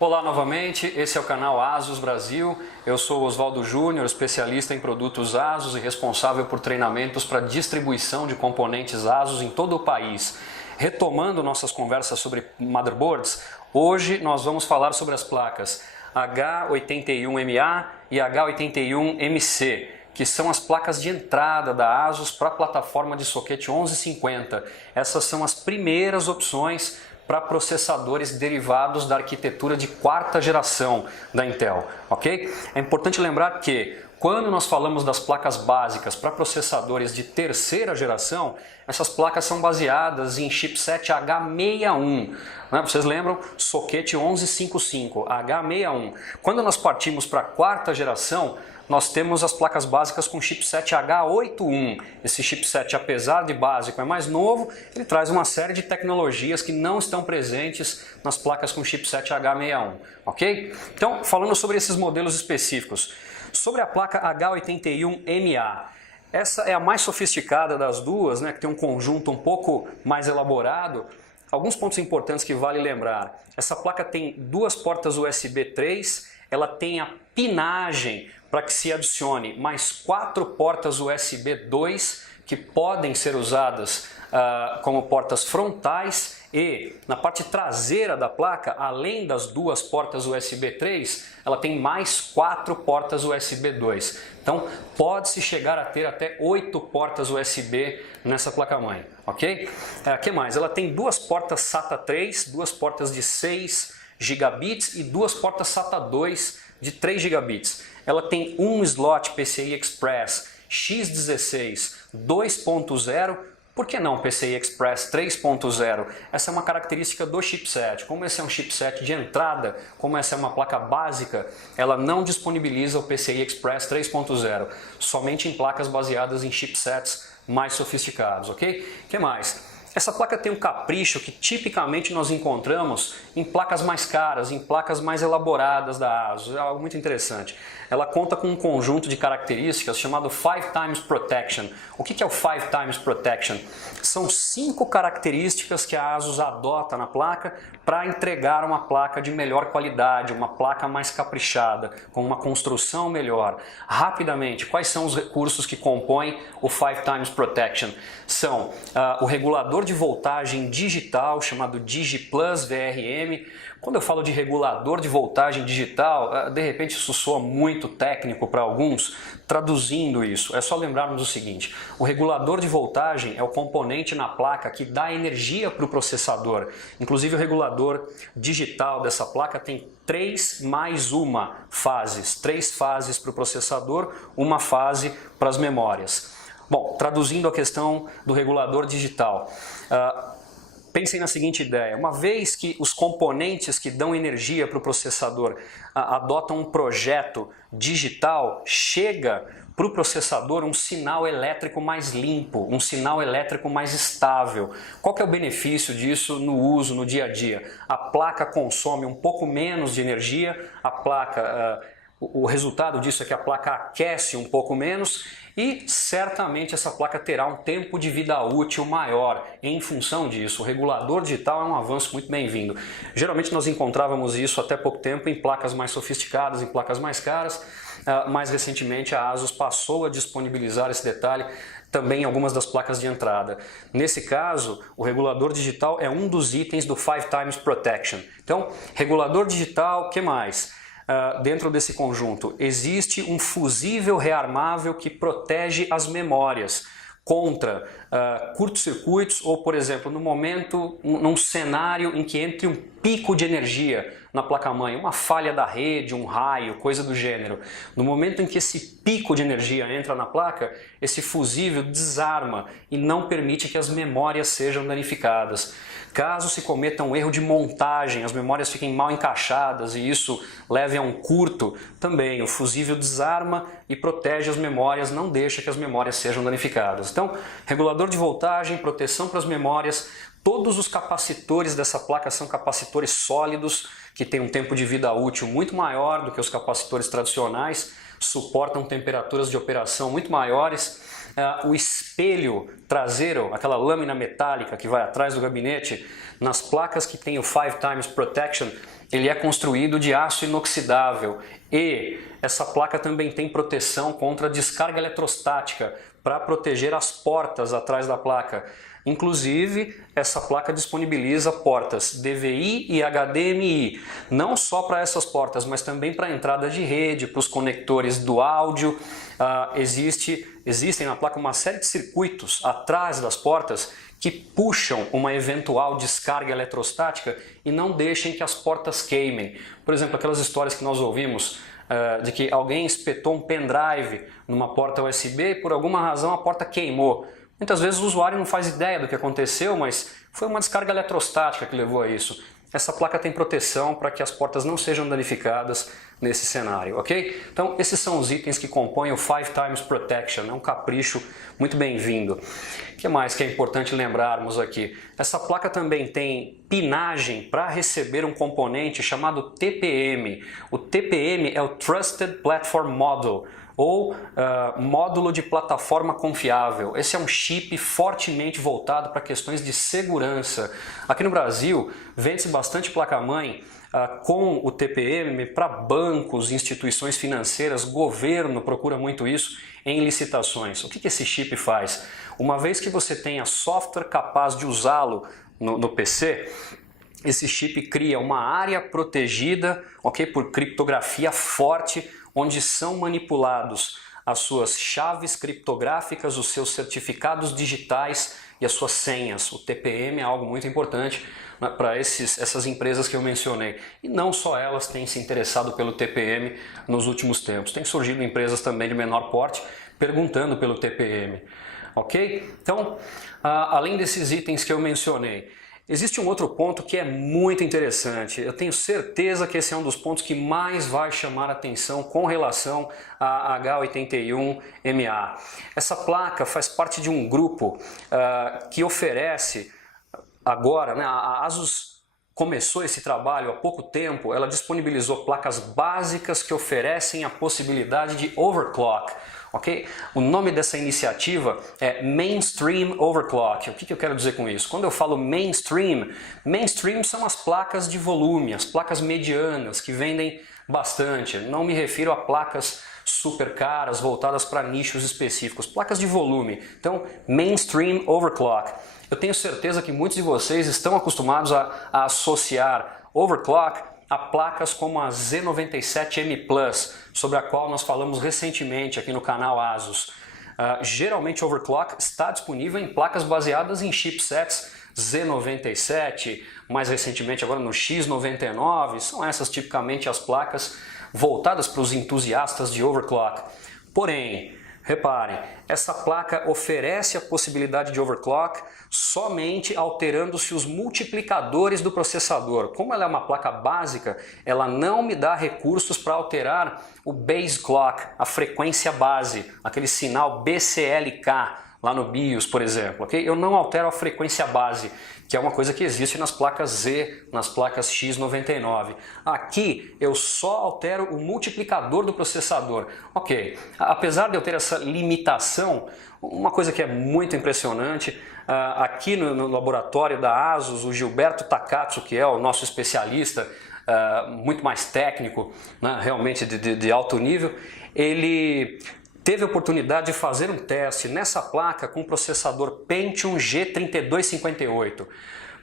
Olá novamente, esse é o canal ASUS Brasil. Eu sou Oswaldo Júnior, especialista em produtos ASUS e responsável por treinamentos para distribuição de componentes ASUS em todo o país. Retomando nossas conversas sobre motherboards, hoje nós vamos falar sobre as placas H81MA e H81MC, que são as placas de entrada da ASUS para a plataforma de soquete 1150. Essas são as primeiras opções para processadores derivados da arquitetura de quarta geração da Intel, ok? É importante lembrar que quando nós falamos das placas básicas para processadores de terceira geração, essas placas são baseadas em chipset H61. Né? Vocês lembram? Soquete 1155, H61. Quando nós partimos para a quarta geração, nós temos as placas básicas com chipset H81. Esse chipset, apesar de básico, é mais novo, ele traz uma série de tecnologias que não estão presentes nas placas com chipset H61, ok? Então, falando sobre esses modelos específicos, sobre a placa H81MA, essa é a mais sofisticada das duas, né, que tem um conjunto um pouco mais elaborado. Alguns pontos importantes que vale lembrar: essa placa tem duas portas USB 3, ela tem a pinagem para que se adicione mais 4 portas USB 2 que podem ser usadas como portas frontais, e na parte traseira da placa, além das duas portas USB 3, ela tem mais 4 portas USB 2. Então pode-se chegar a ter até 8 portas USB nessa placa-mãe, ok? Que mais? Ela tem duas portas SATA 3, duas portas de 6 gigabits e duas portas SATA 2 de 3 gigabits. Ela tem um slot PCI Express X16 2.0, por que não PCI Express 3.0? Essa é uma característica do chipset. Como esse é um chipset de entrada, como essa é uma placa básica, ela não disponibiliza o PCI Express 3.0, somente em placas baseadas em chipsets mais sofisticados, ok? O que mais? Essa placa tem um capricho que tipicamente nós encontramos em placas mais caras, em placas mais elaboradas da ASUS. É algo muito interessante. Ela conta com um conjunto de características chamado 5 Times Protection. O que é o 5 Times Protection? São 5 características que a ASUS adota na placa para entregar uma placa de melhor qualidade, uma placa mais caprichada, com uma construção melhor. Rapidamente, quais são os recursos que compõem o 5 Times Protection? São o regulador de voltagem digital, chamado DigiPlus VRM. Quando eu falo de regulador de voltagem digital, de repente isso soa muito técnico para alguns. Traduzindo isso, é só lembrarmos o seguinte: o regulador de voltagem é o componente na placa que dá energia para o processador. Inclusive o regulador digital dessa placa tem 3 mais uma fases, 3 fases para o processador, uma fase para as memórias. Bom, traduzindo a questão do regulador digital, pensem na seguinte ideia: uma vez que os componentes que dão energia para o processador adotam um projeto digital, chega para o processador um sinal elétrico mais limpo, um sinal elétrico mais estável. Qual que é o benefício disso no uso, no dia a dia? A placa consome um pouco menos de energia, o resultado disso é que a placa aquece um pouco menos e certamente essa placa terá um tempo de vida útil maior em função disso. O regulador digital é um avanço muito bem-vindo. Geralmente nós encontrávamos isso até pouco tempo em placas mais sofisticadas, em placas mais caras. Mais recentemente a ASUS passou a disponibilizar esse detalhe também em algumas das placas de entrada. Nesse caso, o regulador digital é um dos itens do 5 Times Protection. Então, regulador digital, o que mais? Dentro desse conjunto, existe um fusível rearmável que protege as memórias contra curtos-circuitos ou, por exemplo, num cenário em que entre um pico de energia na placa-mãe, uma falha da rede, um raio, coisa do gênero. No momento em que esse pico de energia entra na placa, esse fusível desarma e não permite que as memórias sejam danificadas. Caso se cometa um erro de montagem, as memórias fiquem mal encaixadas e isso leve a um curto, também o fusível desarma e protege as memórias, não deixa que as memórias sejam danificadas. Então, regulador de voltagem, proteção para as memórias. Todos os capacitores dessa placa são capacitores sólidos, que têm um tempo de vida útil muito maior do que os capacitores tradicionais, suportam temperaturas de operação muito maiores. o espelho traseiro, aquela lâmina metálica que vai atrás do gabinete, nas placas que tem o 5 times protection, ele é construído de aço inoxidável e essa placa também tem proteção contra descarga eletrostática para proteger as portas atrás da placa. Inclusive, essa placa disponibiliza portas DVI e HDMI, não só para essas portas, mas também para a entrada de rede, para os conectores do áudio. Existem na placa uma série de circuitos atrás das portas que puxam uma eventual descarga eletrostática e não deixem que as portas queimem. Por exemplo, aquelas histórias que nós ouvimos de que alguém espetou um pendrive numa porta USB e por alguma razão a porta queimou. Muitas vezes o usuário não faz ideia do que aconteceu, mas foi uma descarga eletrostática que levou a isso. Essa placa tem proteção para que as portas não sejam danificadas nesse cenário, ok? Então, esses são os itens que compõem o 5 times protection, é um capricho muito bem-vindo. O que mais que é importante lembrarmos aqui? Essa placa também tem pinagem para receber um componente chamado TPM. O TPM é o Trusted Platform Module, ou módulo de plataforma confiável. Esse é um chip fortemente voltado para questões de segurança. Aqui no Brasil, vende-se bastante placa-mãe com o TPM para bancos, instituições financeiras, governo procura muito isso em licitações. O que esse chip faz? Uma vez que você tenha software capaz de usá-lo no PC, esse chip cria uma área protegida, ok, por criptografia forte, onde são manipulados as suas chaves criptográficas, os seus certificados digitais e as suas senhas. O TPM é algo muito importante para essas empresas que eu mencionei. E não só elas têm se interessado pelo TPM nos últimos tempos. Tem surgido empresas também de menor porte perguntando pelo TPM. Ok? Então, além desses itens que eu mencionei, existe um outro ponto que é muito interessante. Eu tenho certeza que esse é um dos pontos que mais vai chamar a atenção com relação à H81MA. Essa placa faz parte de um grupo que oferece agora, né, a ASUS começou esse trabalho há pouco tempo, ela disponibilizou placas básicas que oferecem a possibilidade de overclock. Okay? O nome dessa iniciativa é Mainstream Overclock. O que eu quero dizer com isso? Quando eu falo mainstream são as placas de volume, as placas medianas que vendem bastante. Não me refiro a placas super caras voltadas para nichos específicos, placas de volume. Então, Mainstream Overclock. Eu tenho certeza que muitos de vocês estão acostumados a associar overclock a placas como a Z97M Plus, sobre a qual nós falamos recentemente aqui no canal ASUS. Geralmente overclock está disponível em placas baseadas em chipsets Z97, mais recentemente agora no X99, são essas tipicamente as placas voltadas para os entusiastas de overclock. Porém, reparem, essa placa oferece a possibilidade de overclock somente alterando-se os multiplicadores do processador. Como ela é uma placa básica, ela não me dá recursos para alterar o base clock, a frequência base, aquele sinal BCLK lá no BIOS, por exemplo. Okay? Eu não altero a frequência base, que é uma coisa que existe nas placas Z, nas placas X99. Aqui eu só altero o multiplicador do processador. Ok, apesar de eu ter essa limitação, uma coisa que é muito impressionante, aqui no laboratório da ASUS, o Gilberto Takatsu, que é o nosso especialista, muito mais técnico, né, realmente de alto nível, ele teve a oportunidade de fazer um teste nessa placa com o processador Pentium G3258.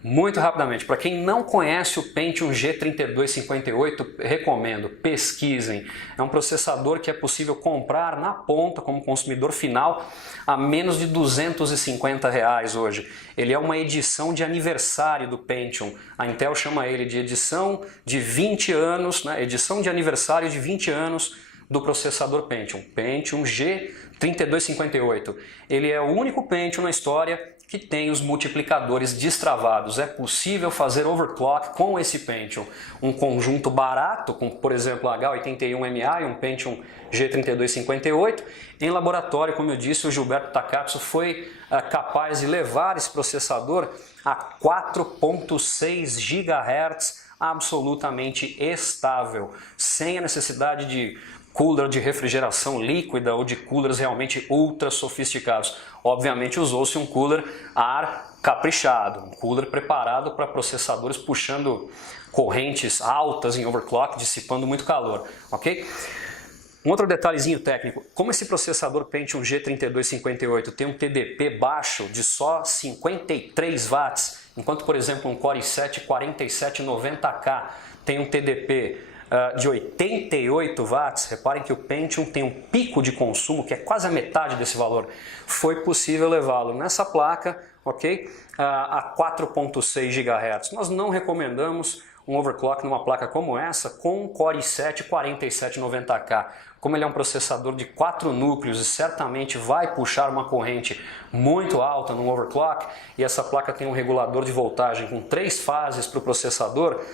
Muito rapidamente, para quem não conhece o Pentium G3258, recomendo, pesquisem. É um processador que é possível comprar na ponta como consumidor final a menos de R$250 hoje. Ele é uma edição de aniversário do Pentium. A Intel chama ele de edição de 20 anos, né? Edição de aniversário de 20 anos do processador Pentium G3258. Ele é o único Pentium na história que tem os multiplicadores destravados. É possível fazer overclock com esse Pentium. Um conjunto barato, com por exemplo a H81MA e um Pentium G3258. Em laboratório, como eu disse, o Gilberto Takatsu foi capaz de levar esse processador a 4.6 GHz absolutamente estável, sem a necessidade de cooler de refrigeração líquida ou de coolers realmente ultra sofisticados. Obviamente usou-se um cooler a ar caprichado, um cooler preparado para processadores puxando correntes altas em overclock, dissipando muito calor, ok? Um outro detalhezinho técnico, como esse processador Pentium G3258 tem um TDP baixo de só 53 watts, enquanto, por exemplo, um Core i7 4790K tem um TDP de 88 watts, reparem que o Pentium tem um pico de consumo que é quase a metade desse valor. Foi possível levá-lo nessa placa, ok, a 4.6 GHz. Nós não recomendamos um overclock numa placa como essa com um Core i7 4790K. Como ele é um processador de 4 núcleos e certamente vai puxar uma corrente muito alta no overclock, e essa placa tem um regulador de voltagem com 3 fases para o processador,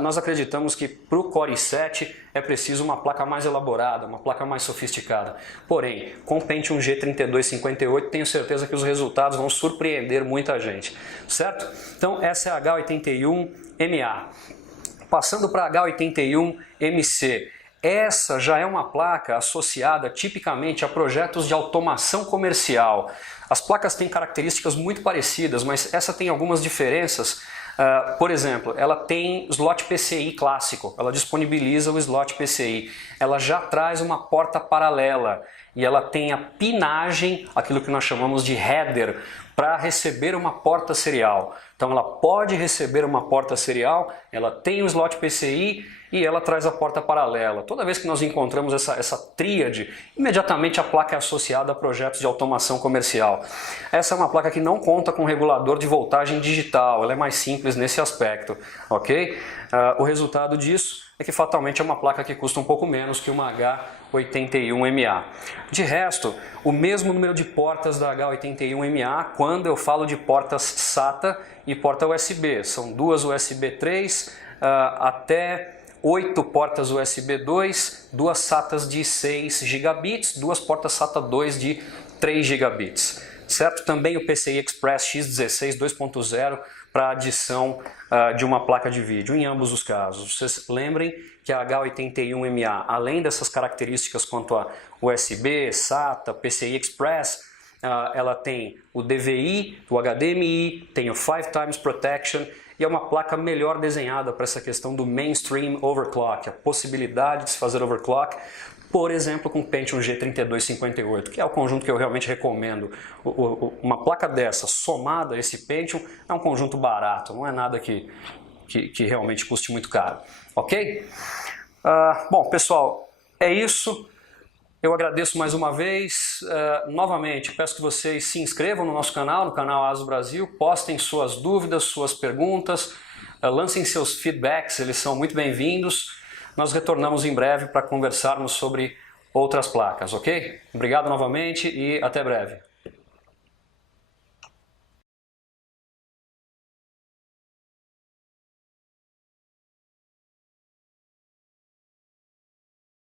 nós acreditamos que para o Core i7 é preciso uma placa mais elaborada, uma placa mais sofisticada. Porém, com o Pentium G3258 tenho certeza que os resultados vão surpreender muita gente, certo? Então essa é a H81MA. Passando para a H81MC. Essa já é uma placa associada tipicamente a projetos de automação comercial. As placas têm características muito parecidas, mas essa tem algumas diferenças. Por exemplo, ela tem slot PCI clássico, ela disponibiliza o slot PCI. Ela já traz uma porta paralela e ela tem a pinagem, aquilo que nós chamamos de header, para receber uma porta serial. Então ela pode receber uma porta serial, ela tem o slot PCI e ela traz a porta paralela. Toda vez que nós encontramos essa tríade, imediatamente a placa é associada a projetos de automação comercial. Essa é uma placa que não conta com regulador de voltagem digital, ela é mais simples nesse aspecto, ok? O resultado disso é que fatalmente é uma placa que custa um pouco menos que uma H81MA. De resto, o mesmo número de portas da H81MA quando eu falo de portas SATA e porta USB. São duas USB 3 até 8 portas USB 2, duas SATAs de 6 gigabits, duas portas SATA 2 de 3 gigabits. Certo? Também o PCI Express X16 2.0 para adição de uma placa de vídeo, em ambos os casos. Vocês lembrem que a H81MA, além dessas características quanto a USB, SATA, PCI Express, ela tem o DVI, o HDMI, tem o 5 times Protection, e é uma placa melhor desenhada para essa questão do mainstream overclock, a possibilidade de se fazer overclock, por exemplo, com o Pentium G3258, que é o conjunto que eu realmente recomendo. Uma placa dessa, somada a esse Pentium, é um conjunto barato, não é nada que realmente custe muito caro, ok? Bom, pessoal, é isso. Eu agradeço mais uma vez. Novamente, peço que vocês se inscrevam no nosso canal, no canal ASUS Brasil, postem suas dúvidas, suas perguntas, lancem seus feedbacks, eles são muito bem-vindos. Nós retornamos em breve para conversarmos sobre outras placas, ok? Obrigado novamente e até breve.